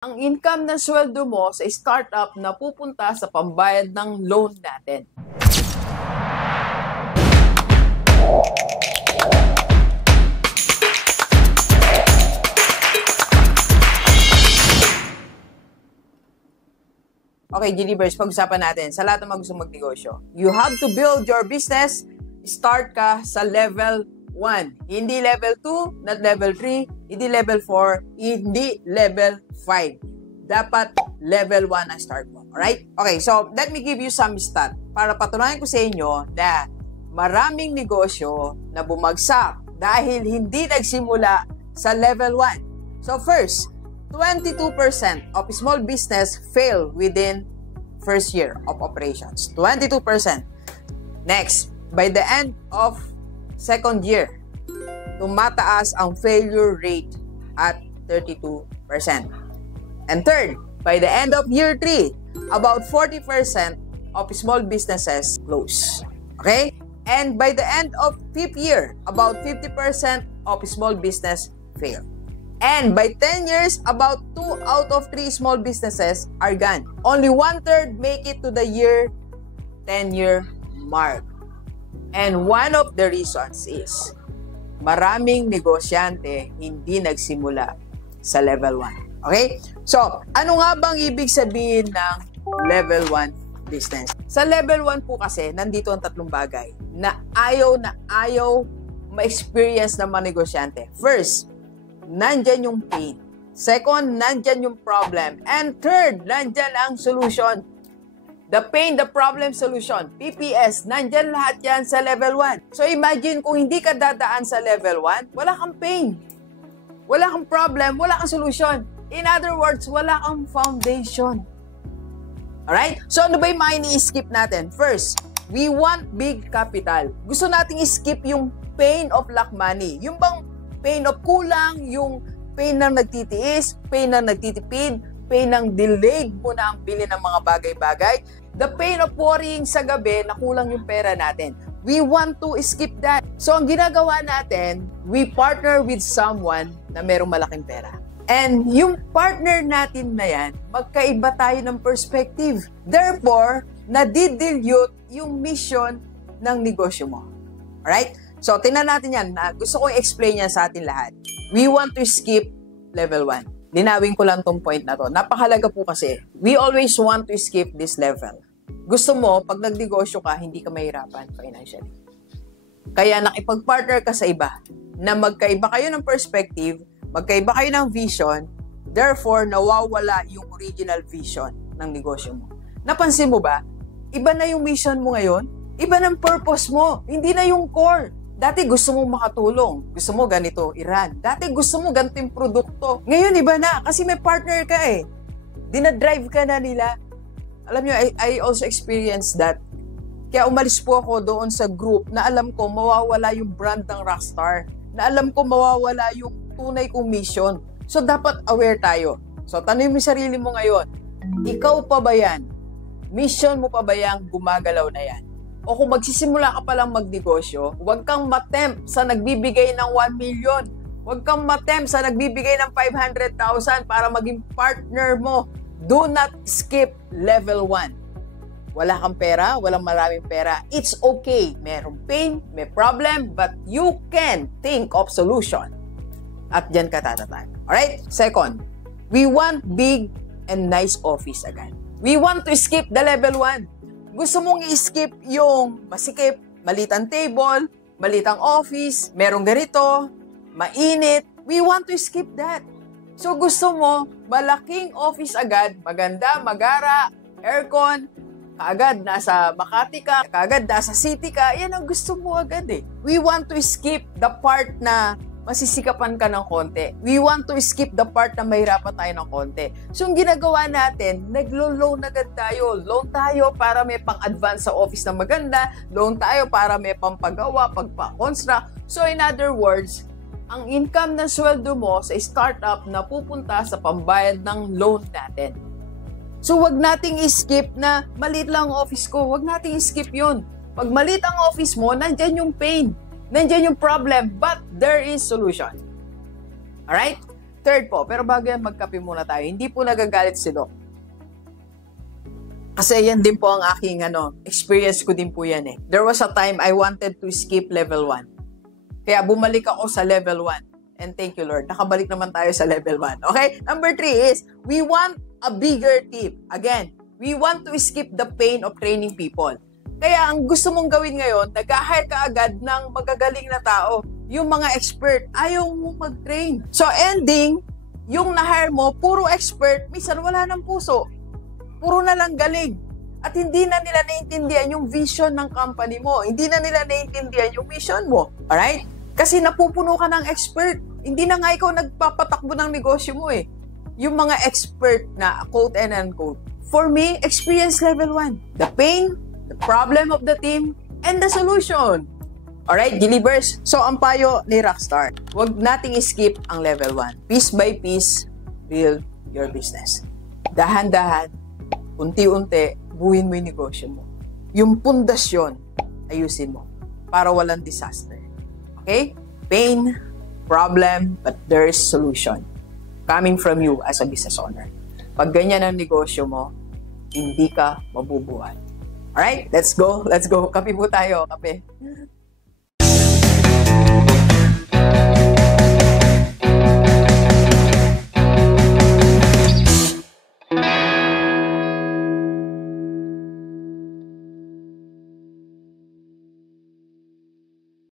Ang income ng sweldo mo sa startup na pupunta sa pambayad ng loan natin. Okay, Gilibers, pag-usapan natin sa lahat ng mga gusto magnegosyo. You have to build your business. Start ka sa level 1. Hindi level 2, not level 3, hindi level 4, hindi level 5. Dapat level 1 ang start mo. Alright? Okay, so let me give you some stat para patunayan ko sa inyo na maraming negosyo na bumagsak dahil hindi nagsimula sa level 1. So first, 22% of small business fail within first year of operations. 22%. Next, by the end of second year, tumataas ang failure rate at 32%. And third, by the end of year 3, about 40% of small businesses close. Okay? And by the end of fifth year, about 50% of small business fail. And by 10 years, about 2 out of 3 small businesses are gone. Only 1/3 make it to the year 10-year mark. And one of the reasons is maraming negosyante hindi nagsimula sa level 1. Okay? So, ano nga bang ibig sabihin ng level 1 business? Sa level 1 po kasi, nandito ang tatlong bagay na ayaw ma-experience ng mga negosyante. First, nandyan yung pain. Second, nandyan yung problem. And third, nandyan ang solution. The pain, the problem, solution. PPS, nandyan lahat yan sa level 1. So imagine kung hindi ka dadaan sa level 1, wala kang pain. Wala kang problem, wala kang solution. In other words, wala kang foundation. Alright? So ano ba yung mga ini-skip natin? First, we want big capital. Gusto nating i-skip yung pain of lack money. Yung bang pain of kulang, yung pain ng nagtitiis, pain ng nagtitipid, pain ng delayed mo na ang bili ng mga bagay-bagay, the pain of worrying sa gabi na kulang yung pera natin. We want to skip that. So, ang ginagawa natin, we partner with someone na merong malaking pera. And yung partner natin na yan, magkaiba tayo ng perspective. Therefore, nadidilute yung mission ng negosyo mo. Alright? So, tingnan natin yan. Gusto ko i-explain yan sa atin lahat. We want to skip level 1. Linawin ko lang tong point na to. Napakahalaga po kasi, we always want to skip this level. Gusto mo, pag nagnegosyo ka, hindi ka mahirapan financially. Kaya nakipag-partner ka sa iba, na magkaiba kayo ng perspective, magkaiba kayo ng vision, therefore, nawawala yung original vision ng negosyo mo. Napansin mo ba? Iba na yung mission mo ngayon, iba ng purpose mo, hindi na yung core. Dati gusto mo makatulong. Gusto mo ganito, Iran. Dati gusto mo ganitong produkto. Ngayon, iba na. Kasi may partner ka eh. Dinadrive ka na nila. Alam nyo, I also experienced that. Kaya umalis po ako doon sa group na alam ko mawawala yung brand ng Rockstar. Na alam ko mawawala yung tunay kong mission. So, dapat aware tayo. So, tanongin mo yung sarili mo ngayon. Ikaw pa ba yan? Mission mo pa ba yan? Gumagalaw na yan? O kung magsisimula ka palang magnegosyo, huwag kang matempt sa nagbibigay ng 1 million. Huwag kang matempt sa nagbibigay ng 500,000 para maging partner mo. Do not skip level 1. Wala kang pera, walang maraming pera. It's okay. Merong pain, may problem, but you can think of solution. At dyan ka tatatag. Alright? Second, we want big and nice office agad. We want to skip the level 1. Gusto mong i-skip yung masikip, malitang table, malitang office, merong ganito, mainit. We want to skip that. So gusto mo, malaking office agad, maganda, magara, aircon, kaagad nasa Makati ka, kaagad nasa city ka, yan ang gusto mo agad eh. We want to skip the part na masisikapan ka ng konti. We want to skip the part na mahirapan tayo ng konti. So, yung ginagawa natin, naglo-loan agad tayo. Loan tayo para may pang-advance sa office na maganda. Loan tayo para may pampagawa, pagpa-construct. So, in other words, ang income ng sweldo mo sa startup na pupunta sa pambayad ng loan natin. So, wag nating i-skip na maliit lang ang office ko. Wag nating i-skip yun. Pag maliit ang office mo, nandyan yung pain. Nandiyan yung problem, but there is solution. Alright? Third po, pero bago yan, magkape muna tayo. Hindi po nagagalit si Doc. Kasi yan din po ang aking experience ko din po yan eh. There was a time I wanted to skip level 1. Kaya bumalik ako sa level 1. And thank you, Lord. Nakabalik naman tayo sa level 1. Okay? Number 3 is, we want a bigger team. Again, we want to skip the pain of training people. Kaya ang gusto mong gawin ngayon, nag-hire ka agad ng magagaling na tao. Yung mga expert, ayaw mo mag-train. So ending, yung na-hire mo, puro expert, minsan wala ng puso. Puro na lang galing. At hindi na nila naiintindihan yung vision ng company mo. Hindi na nila naiintindihan yung mission mo. Alright? Kasi napupuno ka ng expert. Hindi na nga ikaw nagpapatakbo ng negosyo mo eh. Yung mga expert na quote and unquote. For me, experience level 1. The pain, the problem of the team, and the solution. Alright, delivers. So, ang payo ni Rockstar, huwag nating skip ang level 1. Piece by piece, build your business. Dahan-dahan, unti-unti, buuin mo yung negosyo mo. Yung pundasyon, ayusin mo para walang disaster. Okay? Pain, problem, but there's solution. Coming from you as a business owner. Pag ganyan ang negosyo mo, hindi ka mabubuhay. Alright, let's go. Let's go. Kape po tayo. Kape.